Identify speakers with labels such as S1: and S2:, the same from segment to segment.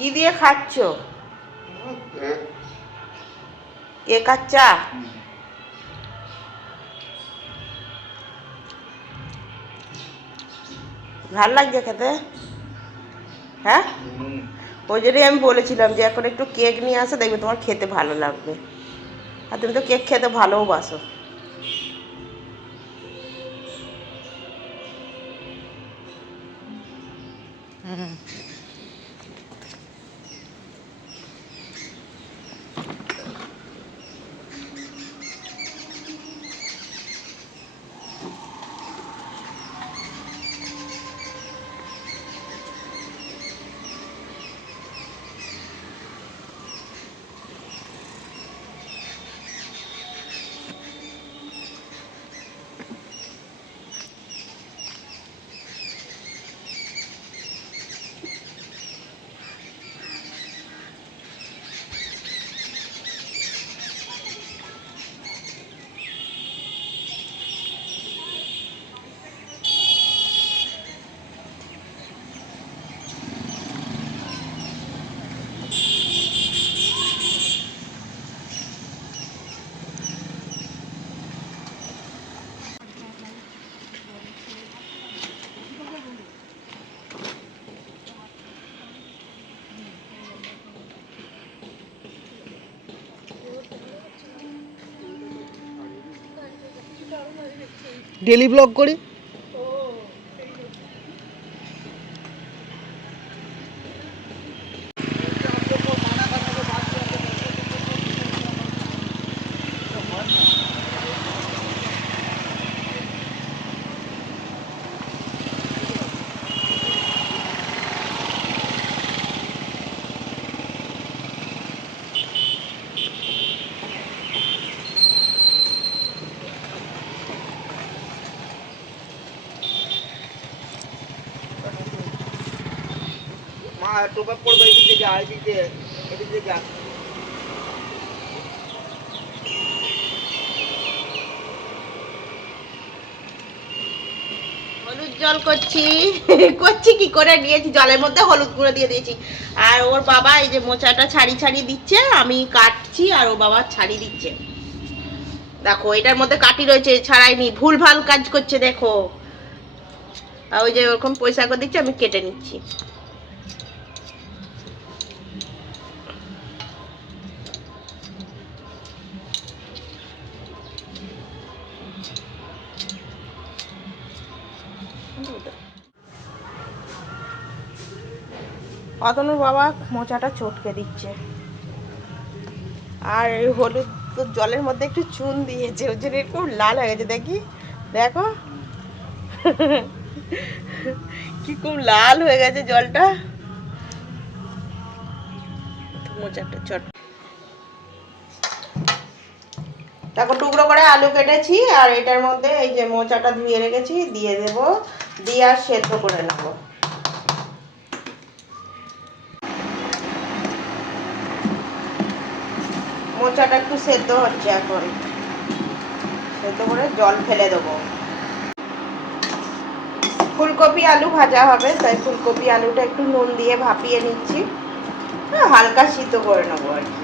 S1: কি দিয়ে খাচ্ছ? কেকার চা ভালো লাগছে খেতে? হ্যাঁ? ওই জন্যই আমি বলেছিলাম যে এখন একটু কেক নিয়ে আসো, দেখবে তোমার খেতে ভালো লাগবে। আর তুমি তো কেক খেতে ভালোও বাসো
S2: ডেলি ব্লগ করি। পড়বে এদিকে যা এদিকে এদিকে যা
S1: হলুদ জল করছি। করছি কি করে? নিয়েছি জলের মধ্যে হলুদ গুঁড়ো দিয়ে দিয়েছি। আর ওর বাবা এই যে মোচাটা ছাড়ি ছাড়ি দিচ্ছে, আমি কাটছি আর ওর বাবা ছাড়ি দিচ্ছে। দেখো, এটার মধ্যে কাটি রয়েছে, ছাড়াইনি। ভুল ভালো কাজ করছে, দেখো। ওই যে ওরকম পয়সা করে দিচ্ছে, আমি কেটে নিচ্ছি। অতনুর বাবা মোচাটা চটকে দিচ্ছে। আর হলুদ তো জলের মধ্যে একটু চুন দিয়েছে ওই জন্য এরকম লাল হয়ে গেছে, দেখি। দেখো। কি খুব লাল হয়ে গেছে জলটা। মোচাটা চট। তারপর টুকরো করে আলু কেটেছি, আর এটার মধ্যে এই যে মোচাটা ধুয়ে রেখেছি, দিয়ে দেব। দিয়ে আর সেদ্ধ করে নেব। মোচাটা একটু সেদ্ধ হচ্ছে এখন। সেদ্ধ করে জল ফেলে দেবো। ফুলকপি আলু ভাজা হবে তাই ফুলকপি আলুটা একটু নুন দিয়ে ভাপিয়ে নিচ্ছি। হ্যাঁ, হালকা সিদ্ধ করে নেব আর কি।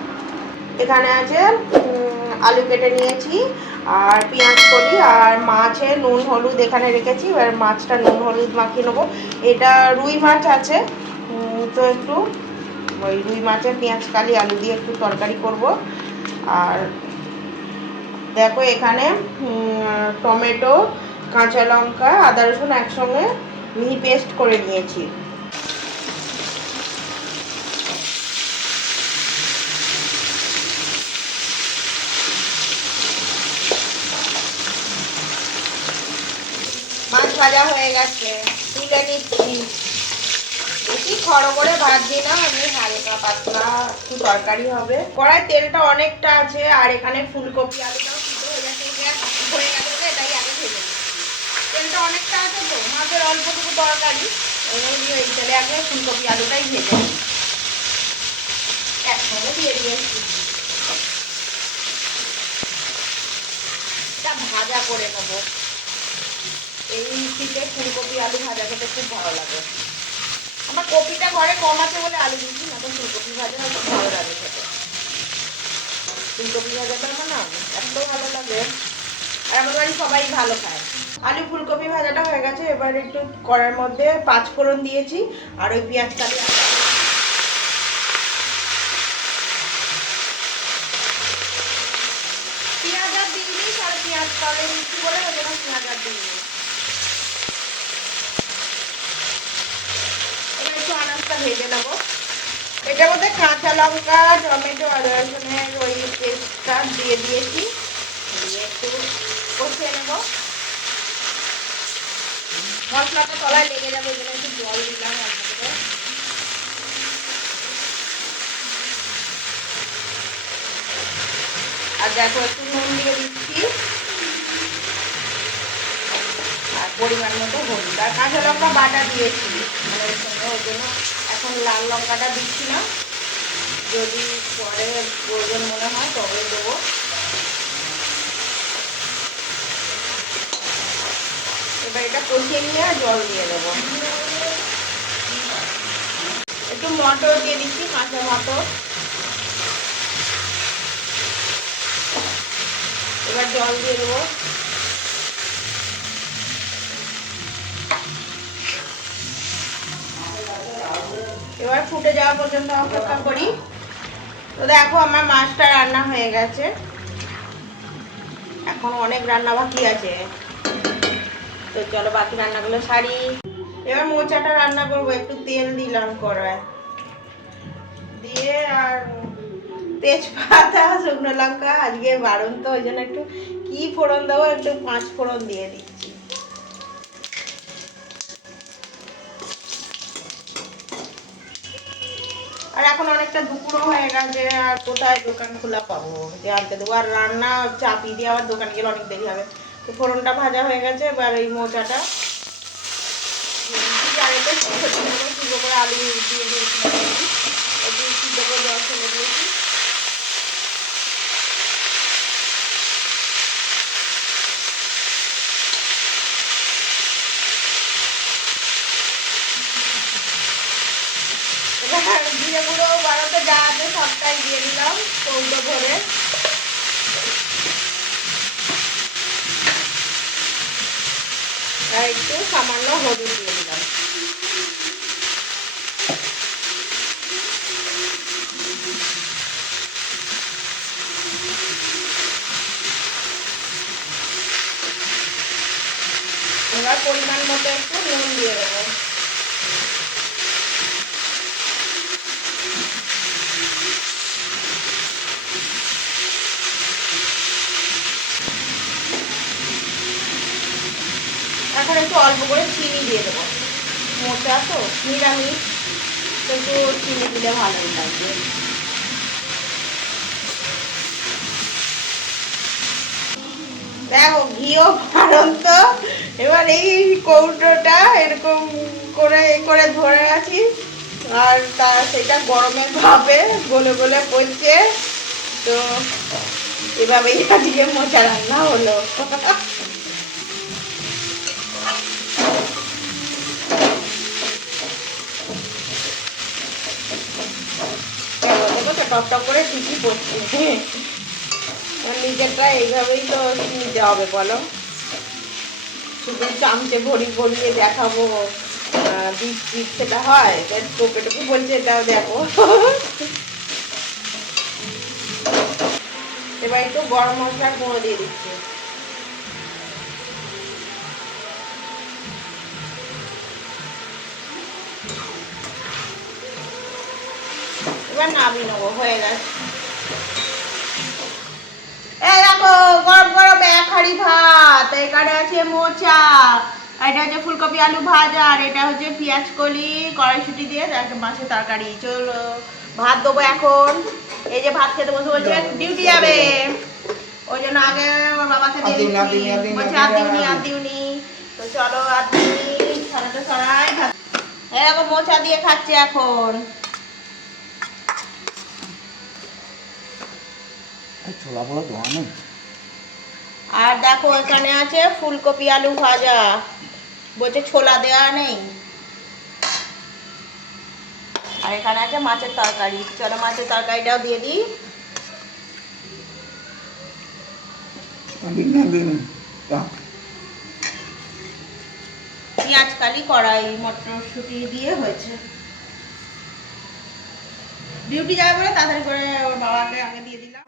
S1: এখানে আছে আলু কেটে নিয়েছি, আর পেঁয়াজ কলি, আর মাছে নুন হলুদ এখানে রেখেছি, এবার মাছটা নুন হলুদ মাখিয়ে নেব। এটা রুই মাছ আছে তো একটু ওই রুই মাছের পেঁয়াজ, কালি, আলু দিয়ে একটু তরকারি করব। আর দেখো এখানে টমেটো, কাঁচা লঙ্কা, আদা রসুন একসঙ্গে মিহি পেস্ট করে নিয়েছি মাছ ভাজা হয়ে গেছে। তুলে নিচ্ছি। বেশি খড় করে ভাজছি না, আমি হালকা পাতলা, একটু তরকারি হবে। কড়াই তেলটা অনেকটা আছে, আর এখানে ফুলকপি, আলুটাও হয়ে গেছে ভেজে ফুলকপি, আলুটাই ভেজে একসঙ্গে দিয়ে দিয়েছি। ভাজা করে নেব। এই শীতে ফুলকপি, আলু ভাজা খেতে খুব ভালো লাগে। আমার কপিটা ঘরে কম আছে বলে আলু দিচ্ছি না তো ফুলকপি ভাজা খুব ভালো লাগে খেতে। ফুলকপি ভাজাটা আমার না এত ভালো লাগে। আর আমার বাড়ি সবাই ভালো খায়। আলু ফুলকপি ভাজাটা হয়ে গেছে, এবার একটু কড়ার মধ্যে পাঁচ ফোড়ন দিয়েছি, আর ওই পেঁয়াজ কাটি পেঁয়াজ আর দিইনি আর পেঁয়াজ কাটে মিষ্টি করে জন্য পেঁয়াজ আর দিইনি এবার একটু আনাজটা ভেজে নেব। এটার মধ্যে কাঁচা লঙ্কা, টমেটো আর রসুনের ওই পেস্টটা দিয়ে দিয়েছি। দিয়ে একটু কষিয়ে নেব। মশলাটা তলায় লেগে যাবে একটু জল দিলাম আর দেখো একটু নুন দিয়ে দিচ্ছি। আর পরিমাণ মতো হলুদ। আর কাঁচা লঙ্কা বাটা দিয়েছি। মানে ওই জন্য এখন লাল লঙ্কাটা দিচ্ছি না যদি পরে প্রয়োজন মনে হয় তবে দেবো। এবার এটা কষিয়ে নিয়ে জল দিয়ে দেবো। একটু মটর দিয়ে দিচ্ছি, কাঁচা মটর। এবার জল দিয়ে দেবো। এবার ফুটে যাওয়া পর্যন্ত অপেক্ষা করি। তো দেখো আমার মাছটা রান্না হয়ে গেছে। এখন অনেক রান্না বাকি আছে। তো চলো বাকি রান্নাগুলো সারি। এবার মোচাটা রান্না করব, একটু তেল দিলাম কড়ায় দিয়ে আর তেজপাতা, শুকনো লঙ্কা, আজকে বারণ তো ওই জন্য একটু কি ফোড়ন দেবো, একটু পাঁচ ফোড়ন দিয়ে দিচ্ছি আর এখন অনেকটা দুপুরও হয়ে গেছে, আর কোথায় দোকান খোলা পাবো? যে আনতে দেবো। আর রান্না, চাপি দিয়ে আবার দোকানে গেলে অনেক দেরি হবে। তো ফোড়নটা ভাজা হয়ে গেছে, এবার এই মোচাটা। করে আলু দিয়ে দিয়েছি। করে দিয়েছি। এবার জিরে গুঁড়ো বাড়াতে যা আছে সবটাই দিয়ে দিলাম কৌটো ভরে। একটু সামান্য হলুদ দিয়ে দিলাম। পরিমাণ মতো একটু নুন দিয়ে দেবো। এখন একটু অল্প করে চিনি দিয়ে দেবো। মোচা তো, নিরামিষ। একটু চিনি দিলে ভালোই লাগবে। দেখো, ঘিও বারণ তো। এবার এই কৌটোটা এরকম করে, এই করে ধরে আছি আর তা, সেটা গরমের ভাবে গলে গলে পড়ছে। তো, এভাবেই আজকে মোচা রান্না হলো দেখো তো টপ করে ঠিকই পড়ছে নিজেরটা এইভাবেই তো নিতে হবে, বলো। শুধু চামচে ভরি ভরিয়ে দেখাবো বিষ বিষ সেটা হয়? টোপে বলছে, এটাও দেখো। এবার একটু গরম মশলার গুঁড়ো দিয়ে দিচ্ছি। এবার নামিয়ে নেব হয়ে গেছে। এই দেখো গরম গরম এক হাঁড়ি ভাত এখানে আছে মোচা এটা হচ্ছে ফুলকপি আলু ভাজা আর এটা হচ্ছে পেঁয়াজ কলি কড়াইশুটি দিয়ে মাছের তরকারি। চলো ভাত দেবো এখন। এই যে ভাত খেতে বসে বলছে ডিউটি যাবে। ওই জন্য আগে বাবাকে
S2: আর দিউনি,
S1: বলছে
S2: আর।
S1: আর তো চলো আর দিউনি সারাটা সরাই এরকম মোচা দিয়ে খাচ্ছে এখন।
S2: ছোলা ফোলা ধোয়া নেই।
S1: আর দেখো এখানে আছে ফুলকপি আলু ভাজা। বলছে ছোলা দেওয়া নেই। আর এখানে আছে মাছের তরকারি। চলো মাছের তরকারিটাও দিয়ে দিই। পেঁয়াজ কালি কড়াই মটরশুঁটি দিয়ে হয়েছে। ডিউটি যাবে বলে তাড়াতাড়ি করে ওর বাবাকে আগে দিয়ে দিলাম।